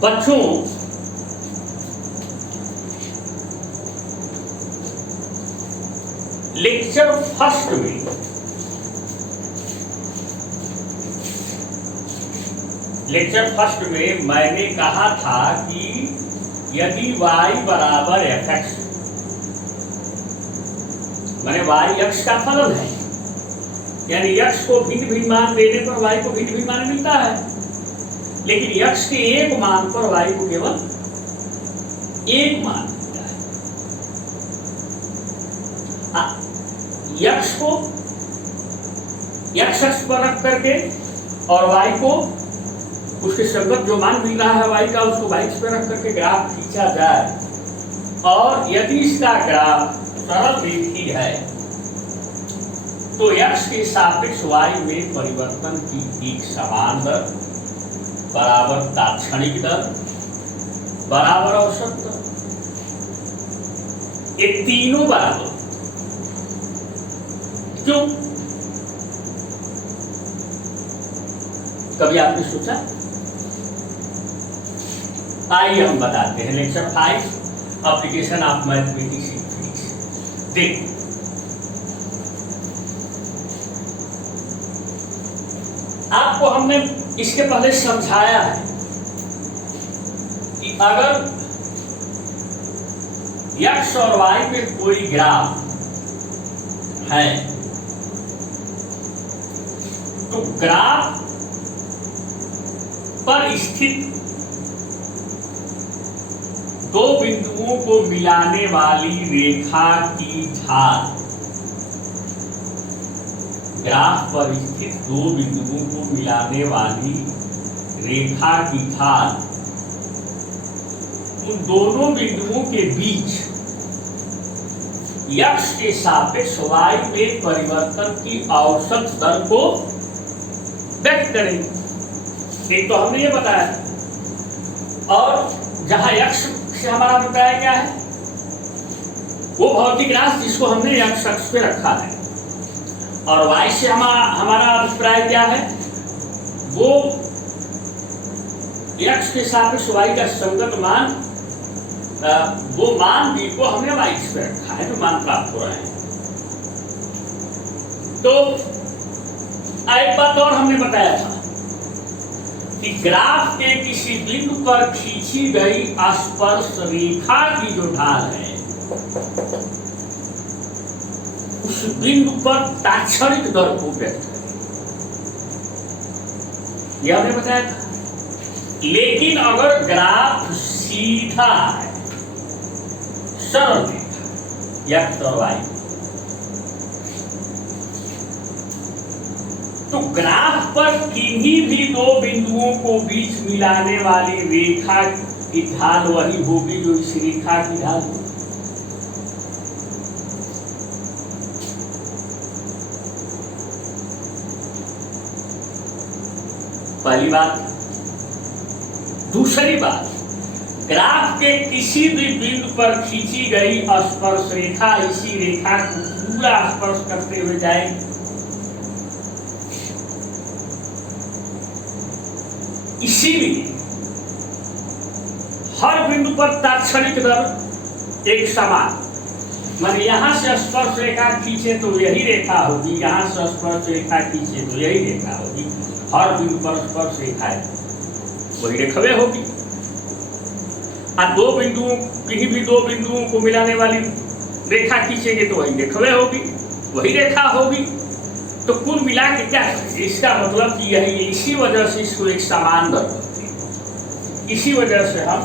बच्चों, lecture first में मैंने कहा था कि यदि y बराबर fx, माने y x का फलन है, यानी x को भिन्न भिन्न मान देने पर y को भिन्न भिन्न मान मिलता है, लेकिन x के एक मान पर y को केवल एक मान मिलता है। x को x अक्ष पर रख करके और y को उसके संगत जो मान मिल रहा है y का, उसको y अक्ष पर रख करके ग्राफ खींचा जाए, और यदि इसका ग्राफ सरल रेखी है तो x के सापेक्ष y में परिवर्तन की एक समान दर बराबर तात्क्षणिक दर बराबर औसत दर, ये तीनों बराबर। क्यों? कभी आपने सोचा? आइए हम बताते हैं। Lecture 5, application of mathematics in physics. देख, आपको हमने इसके पहले समझाया है कि अगर x और y में कोई ग्राफ है तो ग्राफ पर स्थित दो बिंदुओं को मिलाने वाली रेखा की ढाल, ग्राफ पर स्थित दो बिंदुओं को मिलाने वाली रेखा की ढाल उन दोनों बिंदुओं के बीच x के सापेक्ष y में परिवर्तन की औसत दर को व्यक्त करेंगे। एक तो हमने ये बताया, और जहां x से हमारा अभिप्राय क्या है, वो भौतिक राशि जिसको हमने x अक्ष पे रखा है, और y से हमारा अभिप्राय क्या है, वो x के सापेक्ष y का संगत मान, वो मान b को हमने y पे रखा है, जो मान प्राप्त हो रहे हैं। तो एक बात और हमने बताया था कि ग्राफ के किसी बिंदु पर खींची गई स्पर्श रेखा की जो ढाल है, उस बिंदु पर तात्क्षणिक दर को व्यक्त करें, यह हमने बताया था। लेकिन अगर ग्राफ सीधा है, सरल रेखा x और y, तो ग्राफ पर किन्हीं भी दो बिंदुओं को बीच मिलाने वाली रेखा की ढाल वही होगी जो इस रेखा की ढाल होगी। पहली बात। दूसरी बात, ग्राफ के किसी भी बिंदु पर खींची गई स्पर्श रेखा इसी रेखा को पूरा स्पर्श करते हुए जाएगी। इसीलिए हर बिंदु पर तात्क्षणिक दर एक समान, माने यहां से स्पर्श रेखा खींचे तो यही रेखा होगी, यहां से स्पर्श रेखा खींचे तो यही रेखा होगी, हर बिंदु पर स्पर्श रेखा है वही रेखा होगी। और दो बिंदुओं, किन्हीं भी दो बिंदुओं को मिलाने वाली रेखा खींचेंगे तो वही रेखा होगी, वही रेखा होगी। तो कुल मिला के क्या है, इसका मतलब कि यही, इसी वजह से इसको एक समान दर करते हैं। इसी वजह से हम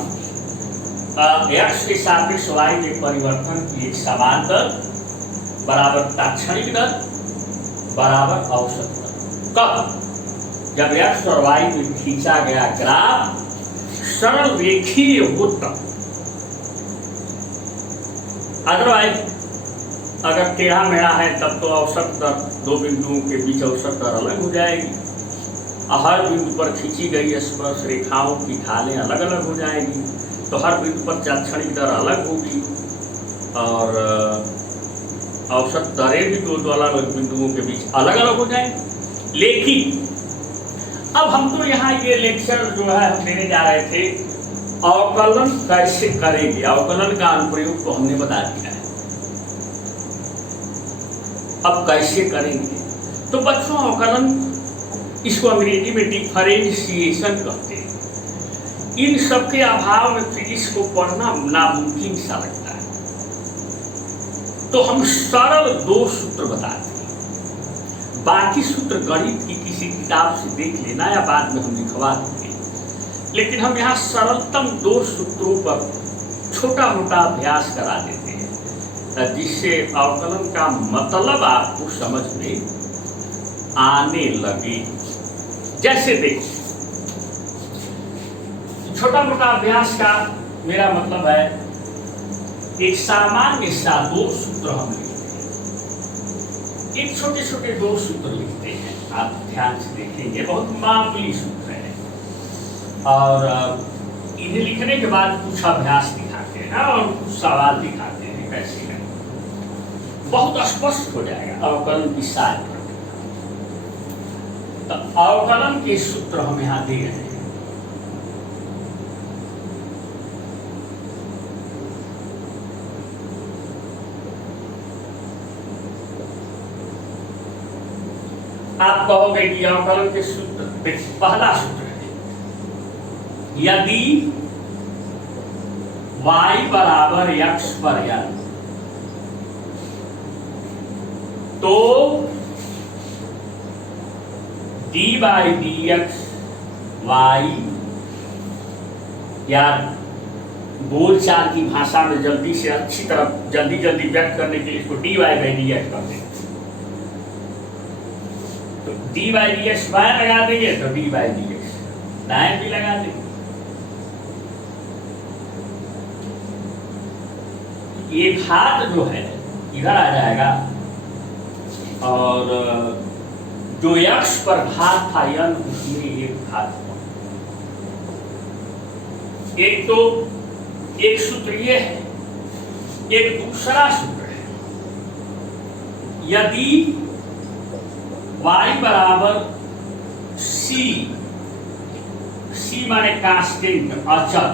x के सापेक्ष y में परिवर्तन की एक समान दर बराबर तात्क्षणिक दर बराबर औसत दर। कब? जब x और y में खींचा गया ग्राफ सरल रेखीय हो तब। अदरवाइज अगर टेढ़ा मेढ़ा है तब तो औसत दर, दो बिंदुओं के बीच औसत दर अलग हो जाएगी, हर बिंदु पर खींची गई स्पर्श रेखाओं की ढालें अलग अलग हो जाएगी, तो हर बिंदु पर तात्क्षणिक दर अलग होगी और औसत दरें भी दो अलग अलग बिंदुओं के बीच अलग अलग हो जाएंगी। लेकिन अब हम तो यहाँ ये लेक्चर जो है हम देने जा रहे थे अवकलन कैसे करेंगे, अवकलन का अनुप्रयोग तो हमने बता दिया है। अब कैसे करेंगे, तो बच्चों अवकलन इसको अंग्रेजी में डिफरेंशिएशन कहते हैं। इन सब के अभाव में फिजिक्स को पढ़ना नामुमकिन सा लगता है। तो हम सरल दो सूत्र बताते हैं, बाकी सूत्र गणित की किसी किताब से देख लेना या बाद में हम लिखवा देंगे, लेकिन हम यहाँ सरलतम दो सूत्रों पर छोटा मोटा अभ्यास करा देते हैं, जिससे अवकलन का मतलब आपको समझ में आने लगे। जैसे देखो, छोटा मोटा अभ्यास का मेरा मतलब है एक सामान्य सा दो सूत्र हम लिखते हैं, एक छोटे छोटे दो सूत्र लिखते हैं। आप ध्यान से देखेंगे, बहुत मामूली सूत्र है, और इन्हें लिखने के बाद कुछ अभ्यास दिखाते हैं और कुछ सवाल दिखाते हैं कैसे करें, बहुत स्पष्ट हो जाएगा अवकलन की सारी। तो अवकलन के सूत्र हम यहाँ दे रहे हैं। आप कहोगे कि अवकलन के सूत्र, पहला सूत्र है, यदि y बराबर x पर n, तो dy dx y, या बोलचाल की भाषा में जल्दी से अच्छी तरह जल्दी व्यक्त करने के लिए इसको dy dx करते हैं। तो dy dx बाएं लगा देंगे तो dy dx दाएं भी लगा देंगे। एक हाथ जो है इधर आ जाएगा, और जो x पर घात था n, उसमें एक घात। एक तो एक सूत्र ये है, एक दूसरा सूत्र है, यदि y बराबर c, c माने कांस्टेंट, अचर,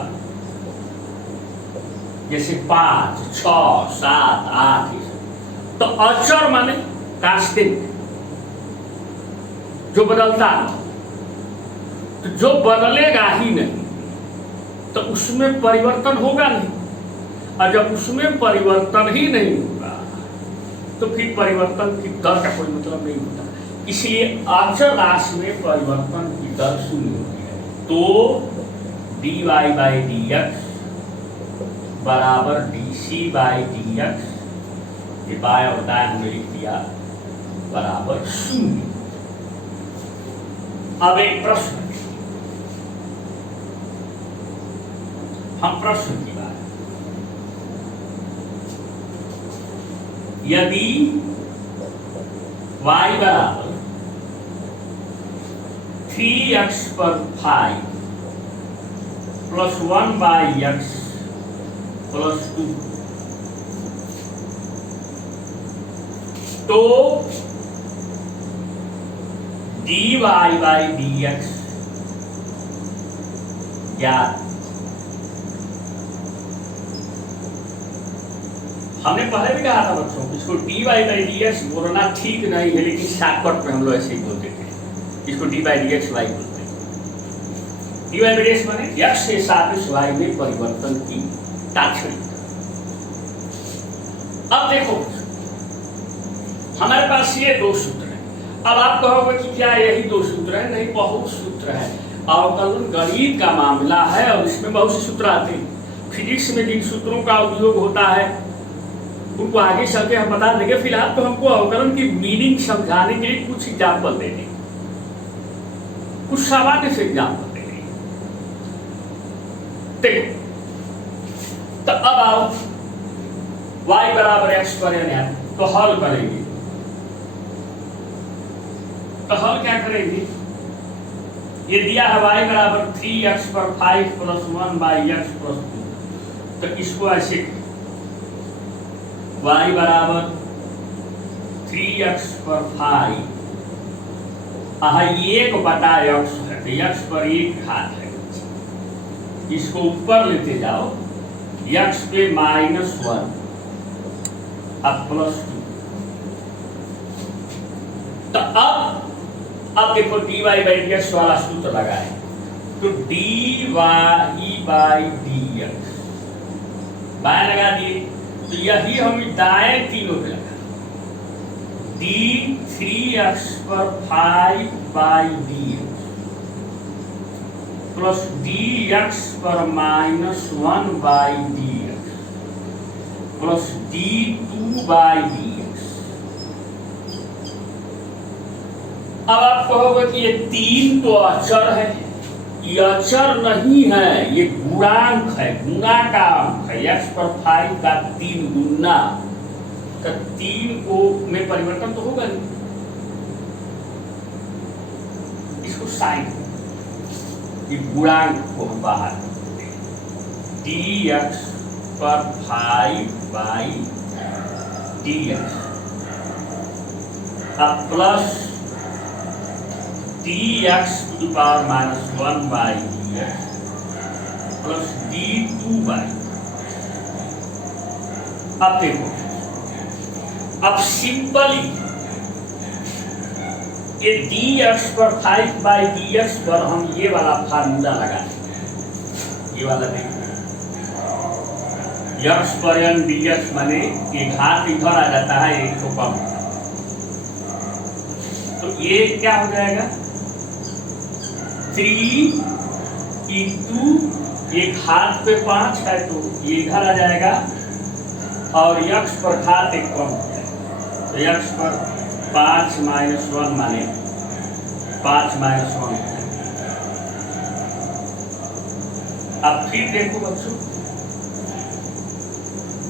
जैसे 5, 6, 7, 8, तो अचर माने कांस्टेंट, जो बदलता है, तो जो बदलेगा ही नहीं तो उसमें परिवर्तन होगा नहीं, और जब उसमें परिवर्तन ही नहीं होगा तो फिर परिवर्तन की दर का कोई मतलब नहीं होता। इसलिए अचर राशि में परिवर्तन की दर शून्य होती है। तो dy बाई dx बराबर dc बाई dx, ये बाएं और दाएं में लिख दिया, बराबर शून्य। अब एक प्रश्न, हम प्रश्न की बात, यदि y बराबर 3x पर 5 प्लस 1 बाई x प्लस 2, तो dy बाई dx ज्ञात। हमने पहले भी कहा था बच्चों, इसको dy बाई dx बोलना ठीक नहीं है, लेकिन शॉर्टकट में हम लोग ऐसे ही बोलते थे, इसको dy बाई dx y बोलते हैं। dy बाई dx माने x के सापेक्ष y में परिवर्तन की तात्पर्य। अब देखो, हमारे पास ये दो सूत्र हैं। अब आप कहोगे कि क्या यही दो सूत्र है? नहीं, बहुत सूत्र है। अवकलन गणित का मामला है और इसमें बहुत से सूत्र आते हैं। फिजिक्स में जिन सूत्रों का उपयोग होता है उनको आगे चल के हम बता देंगे। फिलहाल तो हमको अवकलन की मीनिंग समझाने के लिए कुछ एग्जाम्पल देंगे, कुछ सामान्य से एग्जाम्पल देंगे। देखो, तो अब आओ, y बराबर x पर n, तो हल करेंगे। तो हल क्या करेंगे? ये दिया है y बराबर 3x पर 5 प्लस 1 बाई x प्लस 2, तो इसको ऐसे y बराबर 3x पर 5, 1 बटा x है, तो x पर 1 घात है, इसको ऊपर लेते जाओ, x पे -1 अब +2। तो अब देखो dy बाई dx वाला सूत्र लगाए, तो dy बाई dx बाएं लगा दिए, तो यही हम दाएं तीनों पे लगा d 3x पर 5 बाई dx प्लस dx पर -1 by dx plus d2 by dx। अब आप कहोगे कि ये 3 तो अचर है, ये अचर नहीं है, ये गुणांक है, गुणा का अंक है। x पर 5 का 3 गुना, तो 3 को में परिवर्तन तो होगा नहीं, इसको साइन, ये गुणांक को हम बाहर dx पर 5 बाई dx अब plus dx to the power -1 by dx plus d2 by. अब देखो, अब सिंपली ये dx पर 5 बाई dx पर हम ये वाला फार्मूला लगा, ये वाला देखो, x पर n dx माने ये घात इधर आ जाता है, एक को कम, तो ये क्या हो जाएगा 3 इंटू ये घात पे 5 है तो ये इधर आ जाएगा, और x पर घात एक कम हो जाएगा, तो x पर 5 -1 माने 5 -1। अब फिर देखो बच्चों,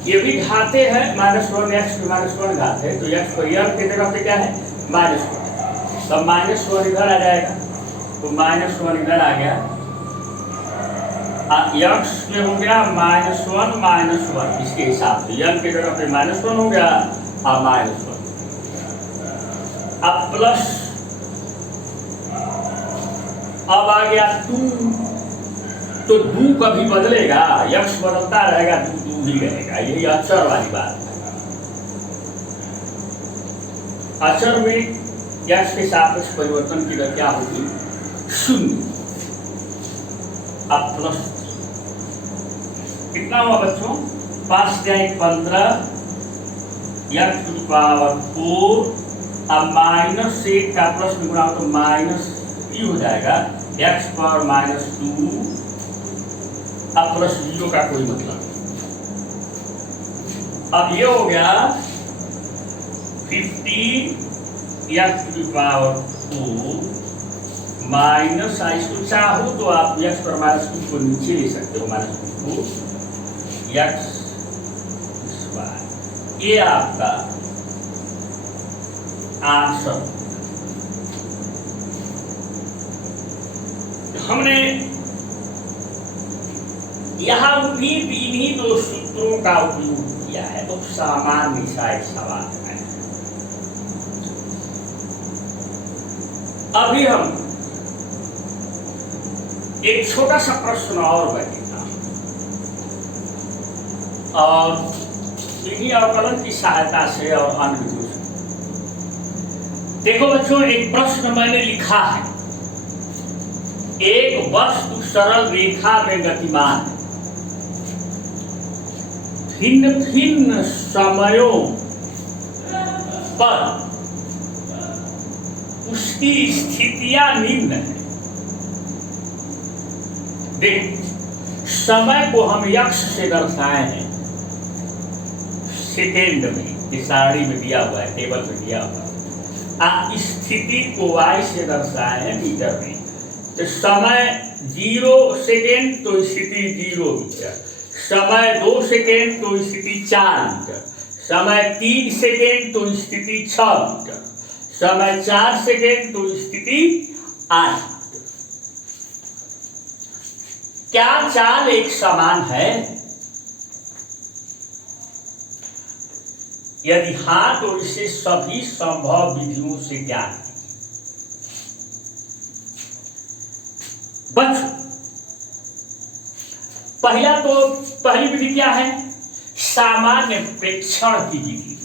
ये भी घाते हैं, -1 x पे -1 घात है, तो x पर यह की जगह पे क्या है -1, तब -1 इधर आ जाएगा, तो -1 इधर आ गया, x में हो गया -1 -1 इसके हिसाब से, n की जगह पे -1 हो गया और -1, अब प्लस, अब आ गया 2, तो 2 कभी बदलेगा, x बदलता रहेगा, 2 ही रहेगा, यही अचर वाली बात है। अचर में x के सापेक्ष परिवर्तन की दर क्या होगी 0। अब प्लस कितना हुआ बच्चों, 5 × 15 x टू द पावर 4, अब -1 का प्लस में गुणा तो -3 हो जाएगा, x पर -2, अब प्लस 0 का कोई मतलब नहीं। अब ये हो गया 50 x to the power 4 minus, इसको चाहो तो आप x पर -2 को नीचे ले सकते हो, -2 x स्क्वायर, ये आपका आंसर। हमने यहाँ इन्हीं 2 सूत्रों का उपयोग किया है, तो सामान्य सा एक सवाल है। अभी हम एक छोटा सा प्रश्न और बनेगा, और इन्हीं अवकलन की सहायता से और अन्य विधियों से। देखो बच्चों, एक प्रश्न मैंने लिखा है, एक वस्तु सरल रेखा में गतिमान है, भिन्न भिन्न समयों पर उसकी स्थितियां निम्न है। देख, समय को हम x से दर्शाए हैं, सेकेंड में, सारणी में दिया हुआ है, टेबल में दिया हुआ है। आप स्थिति को y से दर्शाए हैं मीटर में, तो समय 0 सेकेंड तो स्थिति 0 मीटर, समय 2 सेकेंड तो स्थिति 4 मीटर, समय 3 सेकेंड तो स्थिति 6 मीटर, समय 4 सेकेंड तो स्थिति 8 मीटर। क्या चाल एक समान है? यदि हाँ, तो इसे सभी संभव विधियों से ज्ञात है। बच्चों, पहली विधि क्या है? सामान्य प्रेक्षण की विधि।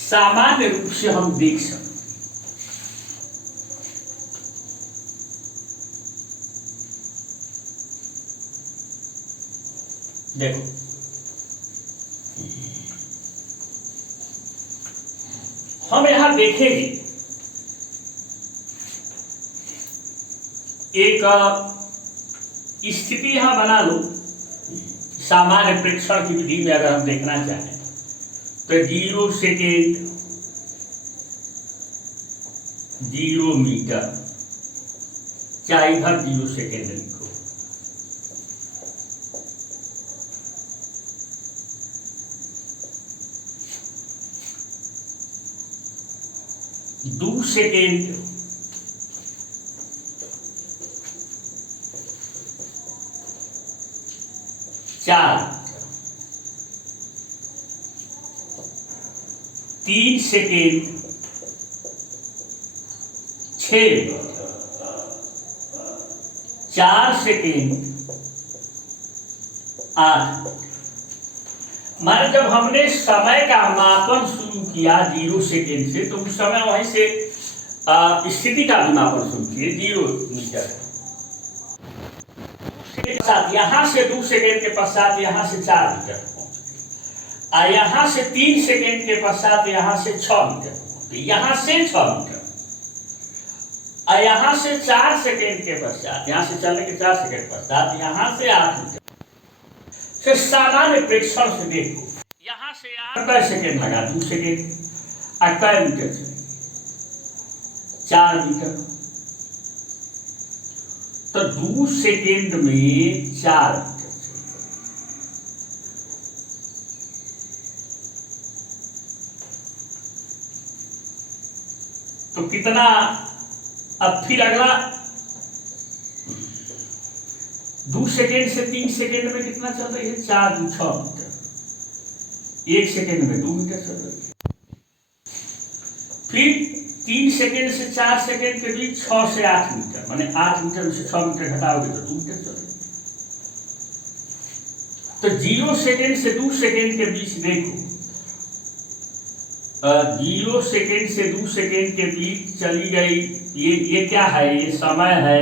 सामान्य रूप से हम देख सकते। देखो, हम यहां देखेंगे एक स्थिति यहां बना लो। सामान्य प्रेक्षण की विधि में अगर हम देखना चाहें तो 0 सेकेंड 0 मीटर, चाहे इधर 0 सेकेंड लिखो, दो सेकेंड 4, 3 सेकेंड 6, 4 सेकेंड 8। माने जब हमने समय का मापन शुरू किया 0 सेकेंड से, तो उस समय वहीं से स्थिति का भी मापन शुरू किए 0 मीटर। यहां से 2 सेकेंड के पश्चात यहां से 4 मीटर पहुंच, यहां से 3 सेकेंड के पश्चात यहां से 6 मीटर, यहां से 6 मीटर, यहां से 4 सेकेंड के पश्चात, यहां से चलने के 4 सेकेंड पश्चात यहां से 8 मीटर। फिर सामान्य प्रेक्षण से देखो, यहां से 8 सेकेंड लगा, 2 सेकेंड 8 मीटर से 4 मीटर, तो 2 सेकेंड में 4 मीटर। तो कितना? अब फिर अगला 2 सेकेंड से 3 सेकेंड में कितना चल रही है? 4 2 6 मीटर। 1 सेकेंड में 2 मीटर चल रही है। फिर 3 सेकेंड से 4 सेकेंड के बीच 6 से 8 मीटर, माने 8 मीटर में से 6 मीटर घटाओगे तो 2 मीटर चल रही है। तो 0 सेकेंड से 2 सेकेंड के बीच देखो, 0 सेकेंड से 2 सेकेंड के बीच चली गई, ये क्या है? ये समय है,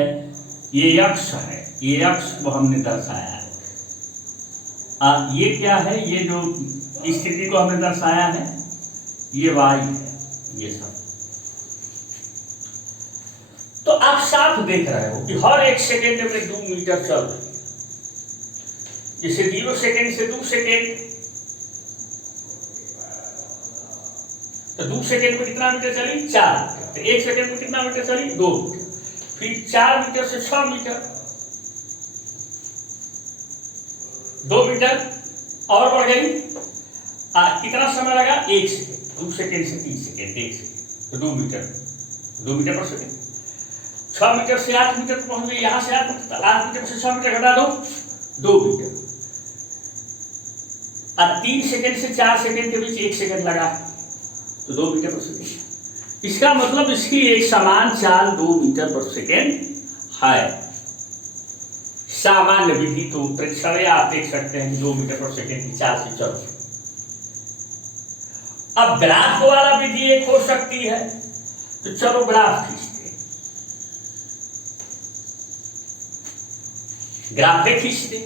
ये अक्ष है, ये अक्ष को हमने दर्शाया है। ये क्या है? ये जो स्थिति को हमने दर्शाया है, ये वाई है, ये सब। तो आप साफ देख रहे हो कि हर 1 सेकेंड में 2 मीटर चल रही है। जैसे 0 सेकेंड से 2 सेकेंड, तो 2 सेकेंड में कितना मीटर चली? 4 मीटर। तो 1 सेकेंड में कितना मीटर चली? 2 मीटर। फिर 4 मीटर से 6 मीटर, 2 मीटर और बढ़ गई। कितना समय लगा? 1 सेकेंड। 2 सेकेंड से 3 सेकेंड 1 सेकेंड, तो 2 मीटर, 2 मीटर पर सेकेंड। 6 मीटर से 8 मीटर पहुंच गई, यहां से 8 मीटर, 8 मीटर से 6 मीटर घटा दो, 2 मीटर। अब 3 सेकेंड से 4 सेकेंड के बीच 1 सेकेंड लगा, तो 2 मीटर पर सेकेंड। इसका मतलब इसकी एक समान चाल 2 मीटर पर सेकेंड है। सामान्य विधि तो प्रेक्षण आप देख सकते हैं कि 2 मीटर पर सेकेंड की चाल से चल। अब ग्राफ वाला विधि एक हो सकती है, तो चलो ग्राफ खींचते, ग्राफे खींचते।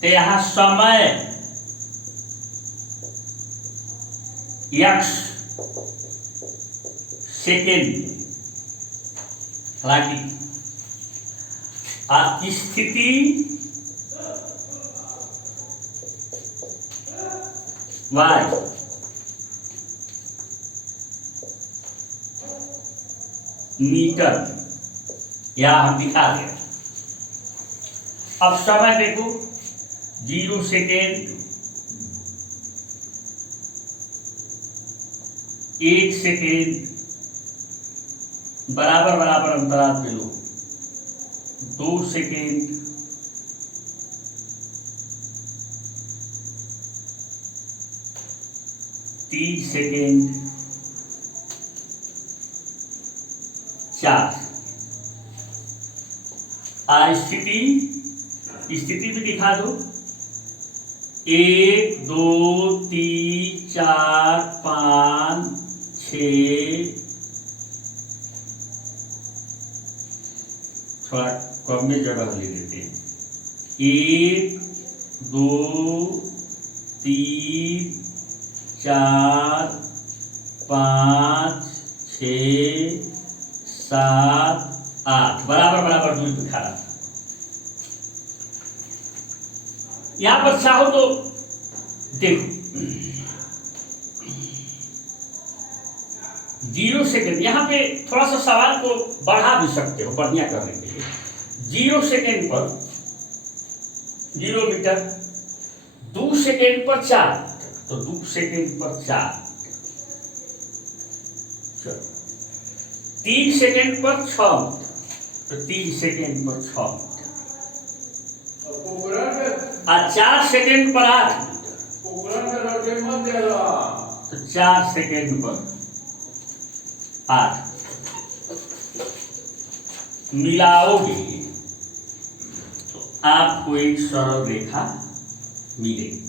तो यहां समय x सेकेंड, हालांकि स्थिति y, मीटर, या हम दिखा दें। अब समय देखो, 0 सेकेंड, 1 सेकेंड, बराबर बराबर अंतराल पे लो, 2 सेकेंड, 3 सेकेंड, 4। स्थिति स्थिति भी दिखा दो। 1 2 3 4 5 6, थोड़ा कम में जगह ले लेते हैं। 1 2 3 4 5 6 7 8 बराबर बराबर दूरी दिखा रहा था। यहां पर चाहो तो देखो 0 सेकेंड, यहां पे थोड़ा सा सवाल को बढ़ा भी सकते हो बढ़िया करने के लिए। 0 सेकेंड पर 0 मीटर, 2 सेकेंड पर 4, तो 2 सेकेंड पर 4, 3 सेकेंड पर 6, तो 3 सेकेंड पर 6, और 4 सेकेंड पर 8, तो 4 सेकेंड पर 8 मिलाओगे तो आपको एक सरल रेखा मिलेगी।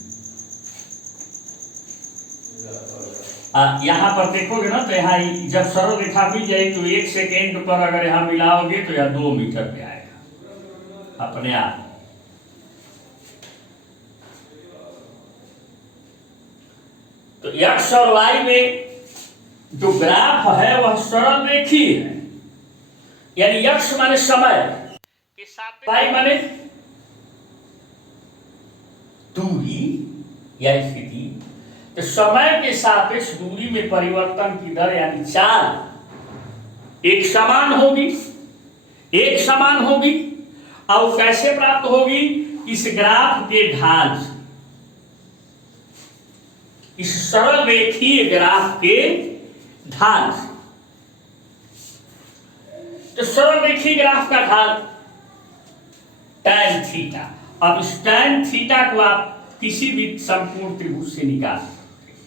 यहाँ पर देखोगे ना तो यहाँ जब सरल रेखा मिल जाएगी तो 1 सेकेंड पर अगर यहाँ मिलाओगे तो यह 2 मीटर पे आएगा अपने आप। तो x और y में जो ग्राफ है वह सरल रेखीय है, यानी x माने समय के साथ, y माने दूरी या स्थिति। तो समय के सापेक्ष दूरी में परिवर्तन की दर यानी चाल एक समान होगी, एक समान होगी। और कैसे प्राप्त होगी? इस ग्राफ के ढाल से, इस सरल रेखीय ग्राफ के ढाल से। तो सरल रेखीय ग्राफ का ढाल tan थीटा। अब इस tan थीटा को आप किसी भी समकोण त्रिभुज से निकाल सकते हैं।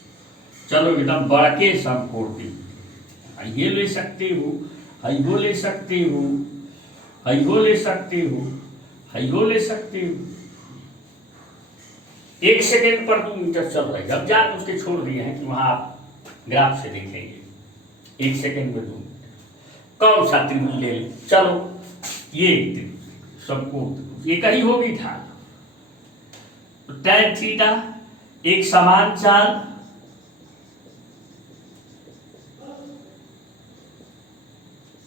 चलो एकदम बड़के समकोण त्रिभुज, ये ले सकते हो, यो ले सकते हो, यो ले सकते हो, यो ले सकते हो। 1 सेकेंड पर 2 मीटर चल रही है। अब जान उसके छोड़ दिए हैं कि वहां आप ग्राफ से देखेंगे 1 सेकेंड में 2 मीटर। कौन सा त्रिभुज ले लें? चलो ये त्रिभुज समकोण त्रिभुज, ये कहीं होगी था। तो tan थीटा एक समान चाल,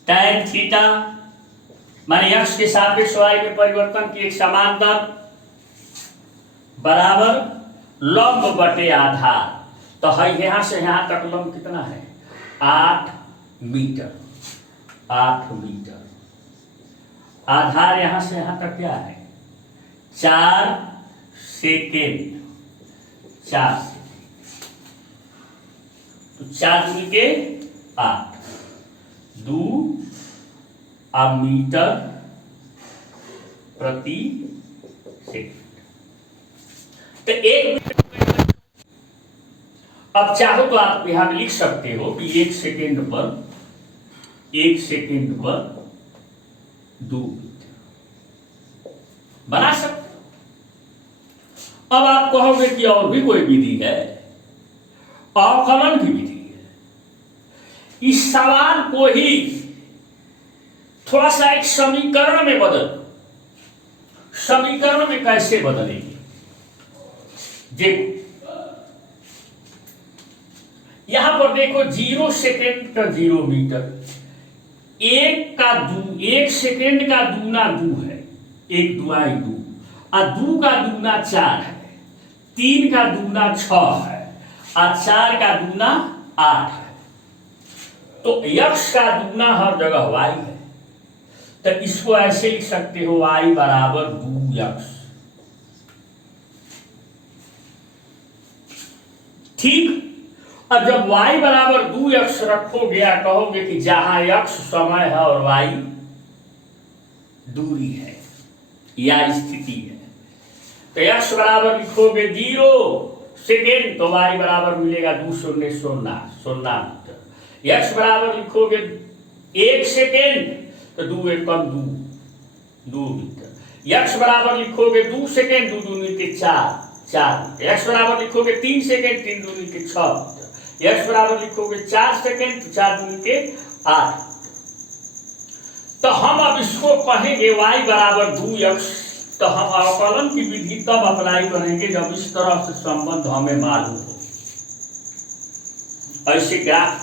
tan थीटा माने x के सापेक्ष y में परिवर्तन की एक समान दर बराबर लंब बटे आधार। तो है यहां से यहां तक लंब कितना है? 8 मीटर। 8 मीटर। आधार यहां से यहां तक क्या है? 4 सेकेंड। 4 सेकेंड। तो 4 दूनी के 8, 2 मीटर प्रति सेकेंड। तो 1 मीटर। अब चाहो तो आप यहां लिख सकते हो कि 1 सेकेंड पर 2 मीटर बना सकते हो। अब आप कहोगे कि और भी कोई विधि है, अवकलन की विधि है। इस सवाल को ही थोड़ा सा एक समीकरण में बदल। समीकरण में कैसे बदलेंगे? देखो यहां पर देखो 0 सेकेंड का 0 मीटर, 1 सेकेंड का दूना 2 है, 1 दुआई 2, और 2 का दूना 4 है, 3 का दूना 6 है, और 4 का दूना 8 है। तो x का दूना हर जगह y है। तो इसको ऐसे लिख सकते हो y बराबर 2x। ठीक। अब जब y बराबर 2x रखोगे या कहोगे कि जहां x समय है और y दूरी है या स्थिति है, तो x बराबर लिखोगे 0 सेकेंड तो y बराबर मिलेगा 2 मीटर। x बराबर लिखोगे 1 सेकेंड तो 2 एकम 2 मीटर। x बराबर लिखोगे 2 सेकेंड, 2 दूनी के 4, x बराबर लिखोगे 3 सेकेंड, 3 दूनी के 6, x बराबर लिखोगे 4 सेकेंड, 4 दूनी के 8। तो हम अब इसको कहेंगे y बराबर 2x। तो हम अवकलन की विधि तब अप्लाई करेंगे जब इस तरह से संबंध हमें मालूम हो। ऐसे ग्राफ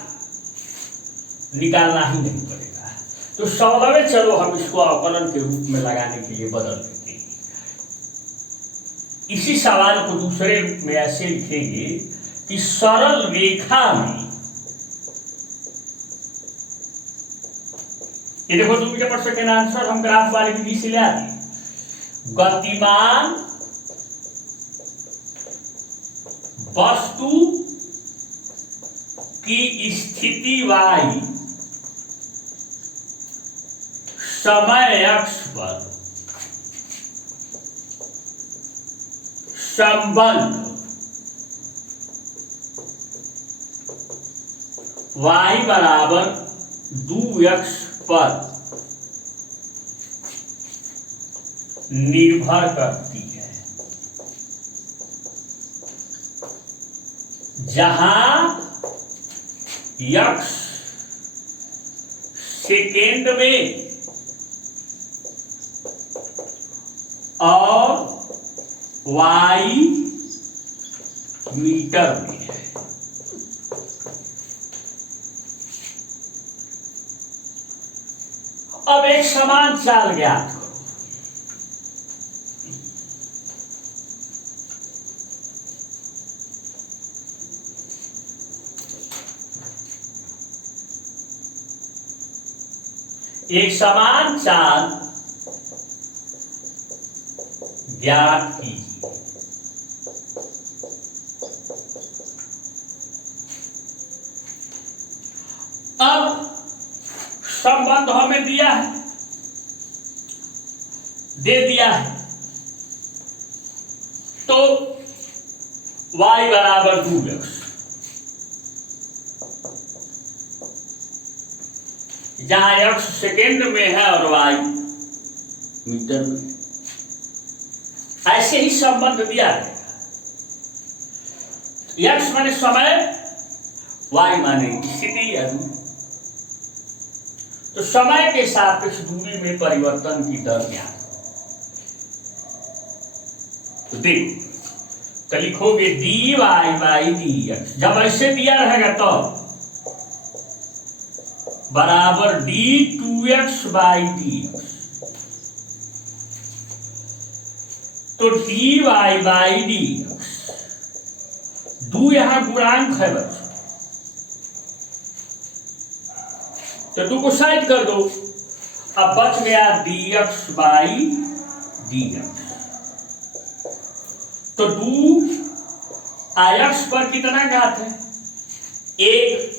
निकालना ही नहीं पड़ेगा। तो सौलवे चलो हम इसको अवकलन के रूप में लगाने के लिए बदल देते हैं। इसी सवाल को दूसरे रूप में ऐसे लिखेंगे कि सरल रेखा में, ये देखो 2 मीटर पर सेकेंड आंसर हम ग्राफ वाली विधि से ले आते। गतिमान वस्तु की स्थिति y समय अक्ष पर संबंध y बराबर 2x पर निर्भर करती है, जहां x सेकेंड में और y मीटर में है। अब एक समान चाल ज्ञात करो। एक समान चाल ज्ञात कीजिए। अब संबंध हमें दिया है, दे दिया है, तो y बराबर 2x, जहां x सेकेंड में है और y मीटर में। ऐसे ही संबंध दिया है। x माने समय, y माने स्थिति या दूरी। तो समय के सापेक्ष दूरी में परिवर्तन की दर क्या है? तो देखो, तो लिखोगे dy बाई dx। जब ऐसे दिया रहेगा तो बराबर d2x बाई dx। तो dy बाई dx, दू यहां गुणांक है बच्चों, तो दू को साइड कर दो। अब बच गया dx बाई dx। तो दू x पर कितना घात है? 1।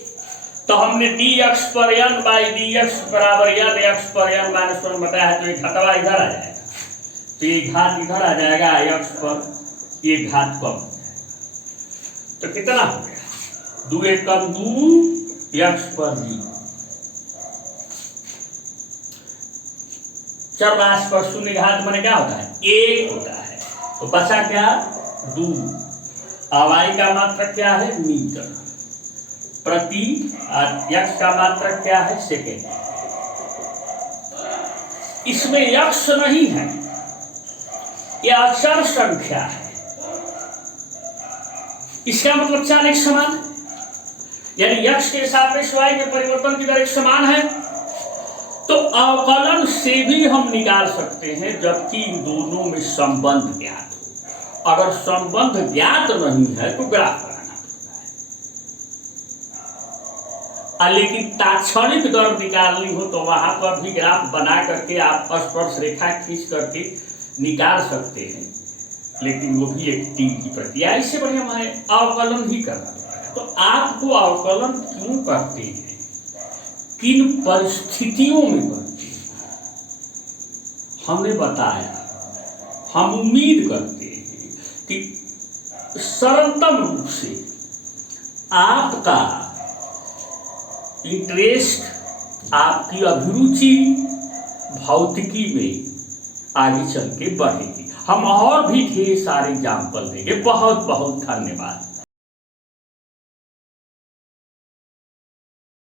तो हमने dx पर n बाई dx बराबर n x पर n माइनस 1 बताया है, तो एक घटवा इधर आ जाएगा, तो ये घात इधर आ जाएगा, x पर ये घात कम हो जाएगा। तो कितना हो गया? 2 1 कम 2 x पर d। चरमास पर शून्य घात माने क्या होता है? 1 होता है। तो बचा क्या? 2। y का मात्रक क्या है? मीटर प्रति, x का मात्रक क्या है? सेकेंड। इसमें x नहीं है, यह अक्षर संख्या है। इसका मतलब चाल एक समान है, यानी x के सापेक्ष y के परिवर्तन की दर एक समान है। तो अवकलन से भी हम निकाल सकते हैं, जबकि इन दोनों में संबंध ज्ञात हो। अगर संबंध ज्ञात नहीं है तो ग्राफ बनाना पड़ता है। लेकिन तात्क्षणिक दर निकालनी हो तो वहां पर भी ग्राफ बना करके आप स्पर्श रेखा खींच करके निकाल सकते हैं, लेकिन वो भी एक टीम की प्रक्रिया। इससे बढ़िया हमारे अवकलन ही करना है। तो आपको अवकलन क्यों करते हैं, किन परिस्थितियों में करते हैं, हमने बताया। हम उम्मीद करते हैं कि सरलतम रूप से आपका इंटरेस्ट, आपकी अभिरुचि भौतिकी में आगे चल के बढ़ेगी। हम और भी ढेर सारे एग्जाम्पल देंगे। बहुत बहुत धन्यवाद।